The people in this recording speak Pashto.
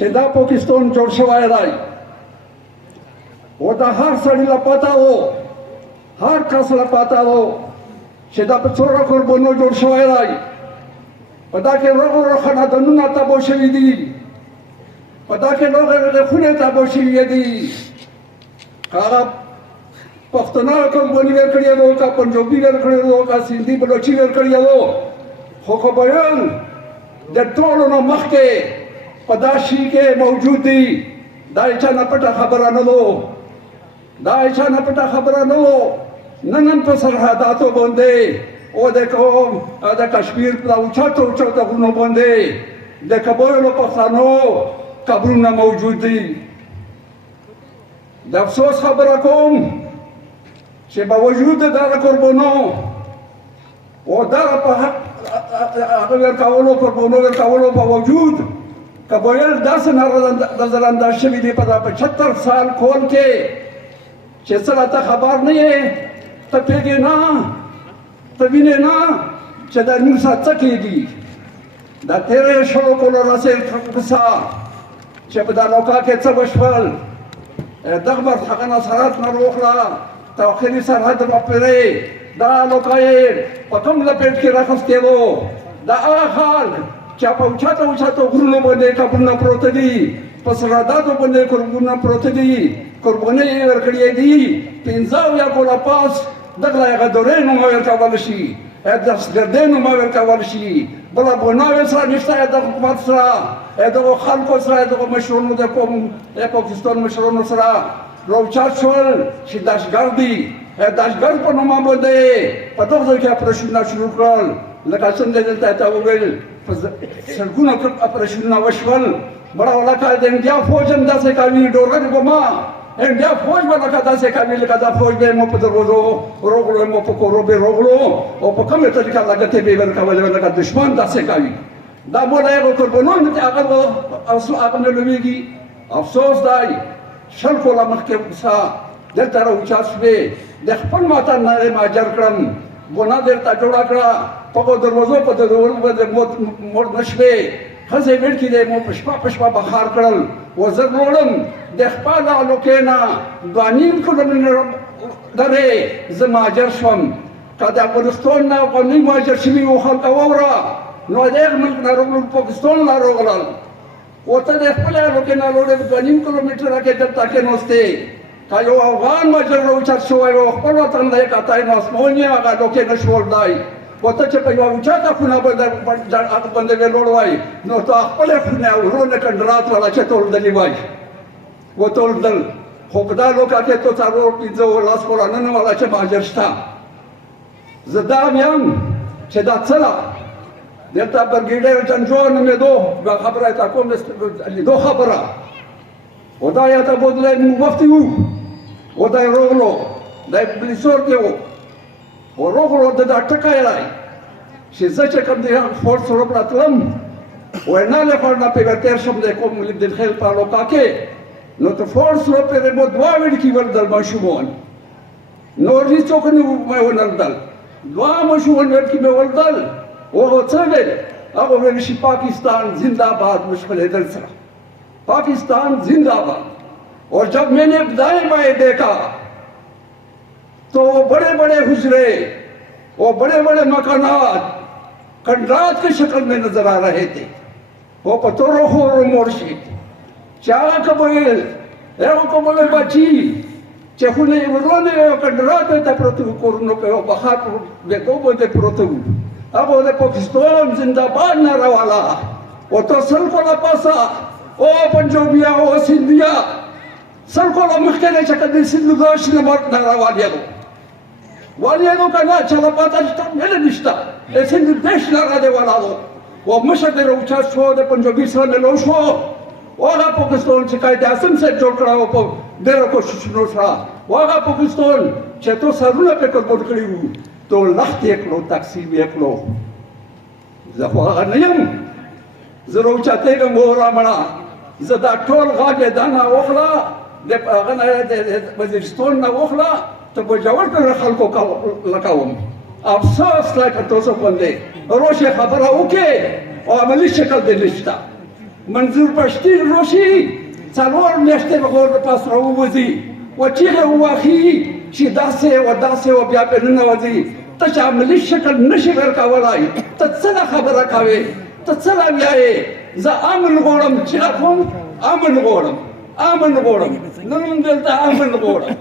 چې دا پاکستان جوړ شوی دی او دا هر سړي له پته و هر کس له پته و چې دا په څومره قربانیو جوړ شوی دی په دا کې رغو خاندانونه تباه شوي دي په دا کې لوږه خونې تباه شوي دي هغه پښتانه قرباني ورکړې وه که پنجابي ورکړې وه که سندي بلوچي ورکړې وه خو خبریان د ټولو نه مخکې په دا شي کې موجود دي دا یې چا نه پټه خبره نه ده دا یې چا نه پټه خبره نه وه نن هم په سرحداتو باندې او د کشمیر په اوچتو اوچتو غرونو باندې د قبایلو پښتنو قبرونه موجود دي د افسوس خبره کوم چې با وجود دغه قربانو او دغه په هغه ورکولو قربانو ورکولو په وجود قبایل داسې نظرانداز شوي دي په دا 75 سال کول کې چې څه راته خبر نه یې ته پوهېږې نه ته وینې نه چې دا زموږ سره څه کېږي دا تېرې شلو کلو رسېد کیسه چې په دا لوکا کې څه وشول دغه هغه نصرات ناروغله تاخري سرحد راپرې دا لوکا یې په کوم لپیټ کې راخستی و دا هغه خلک چې په اوچتو اوچتو غرونو باندې قبرونه پروته دي په سرحداتو باندې قبرونه پروته دي قربانۍ یې ورکړې دي 15 کاله پاس دغه هغه دورې نوم ورکول شي دستګردۍ نوم ورکول شي بله ګناه سره نشته د حکومت سره دغو خلکو سره دغو مشرانو د پاکستان مشرانو سره راوچت شول چې دهشتګرد دي دهشتګرد په نوم باندې په دغه ځای کې اپریشنونه شروع کړل لکه څنګه دلته تا وویل سلګونه اپریشنونه وشول بڑا لکه د انډیا فوج هم داسې کوي ډورګ ګما انډیا فوج به لکه داسې کوي لکه دا فوج به مو په دروازو روغلو مو په کورو به روغلو او په کومه طریقه لګتې به ورکول لکه دشمن داسې کوي دا مولا یو قربانون ته هغه نه لویږي افسوس دی شل کوله مخکې وسه دلته راوچت شوې د خپل وطن نه مهاجر کړم ګناه درته جوړه کړه په دروازو په دروازو باندې مړ نه شوې ښځې ویل کې دی مو په شپه بخار کړل و زه وړم د خپل لوکې نه 2.5 کیلومتره لرې زه مهاجر شوم که د افغانستان نه افغاني مهاجر شوي وو خلکه واوره نو د هغه ملک نه راغلل پاکستان نه راغلل و ته د خپلې لوکې نه لوړې 2.5 کیلومتره کې دلته کېناستې که یو افغان مهاجر راوچت شوی و خپل وطن ته یې کتای نو اسمان یې هغه لوکې نه شول دی و ته چې په یوه اوچته خونه باندې ویلوړ وای نو ته خپلې خونې او ورونه کنډرات والا چې تولدلي وای وتولدل خو په دا لوکه کې تو څلور پنځه ولس کورنۍ والا چې مهاجر شته زه دا یم چې دا څه ده دلته برګیډیر جنجو نومېدو دا خبره یې تا کوم لیدو خبره و دا یې ته بودلی مفتي و و دا یې روغلو دا یې بلیسور کې و و روغلو د دا ټکی دی چې زه چې کوم دی فورس سره راتلم وایي نه له خوا نه پرې تېر شم د کوم لیدل خیل په لوکا کې نو ته فورس سره پرې مو دوه وړکي ولدل ماشومان نور هېڅوک نه ولدل دوه ماشومان وړکي مې ولدل وهغه څه ویل هغه ویل چې پاکستان زنده باد مشغلېدل سره पाकिस्तान जिंदाबाद। और जब मैंने दाएं बाएं देखा तो वो बड़े बड़े हुजरे वो बड़े बड़े मकानात कंडरात की शक्ल में नजर आ रहे थे। वो पतोरो हो मोर्शी चारा कबील एवं कबील बची चहुने उन्होंने कंडरात में तपरतु कोरोना पे वो बाहर देखो वो दे परतु अब वो पाकिस्तान जिंदाबाद नारा वाला वो तो सल को लापासा ओ पंजाबिया ओ सिंधिया सल को लमखने चकदे सिंधु दोष ने मत नारा वालिया को कहना चला पाता जितना मेरे निष्ठा ऐसे निर्देश नारा दे वाला वो मशहूर उच्चा शो दे पंजाबी सर ने लो शो वाला पाकिस्तान शिकायत आसम से जोड़ करा वो देर को शुरू सा वाला पाकिस्तान चेतो सरुना पे कर बोल करी हूँ तो लख्त एक लो तकसीम एक लो ज़फ़ा नहीं ज़रूर चाहते हैं वो रामना ज़दा टोल गाजे दाना वखला दे अगना दे वज़ीरिस्तान ना वखला तो बजावर पे रखल को लगाऊं अफसोस लाइक तो सब बंदे रोशे खबर हो के और अमली शक्ल दे लिस्टा منظور پښتين روشي څلور میاشتې به غور د پاس راووځي و چیغې ووهي چې داسې و داسې و بیا پرې ننوځي ته چې عملي شکل نشي ورکولی ته څه نه خبره کوې ته څه راویایې زه امن غواړم چیغه کوم امن غواړم امن غواړم نن هم دلته امن غواړم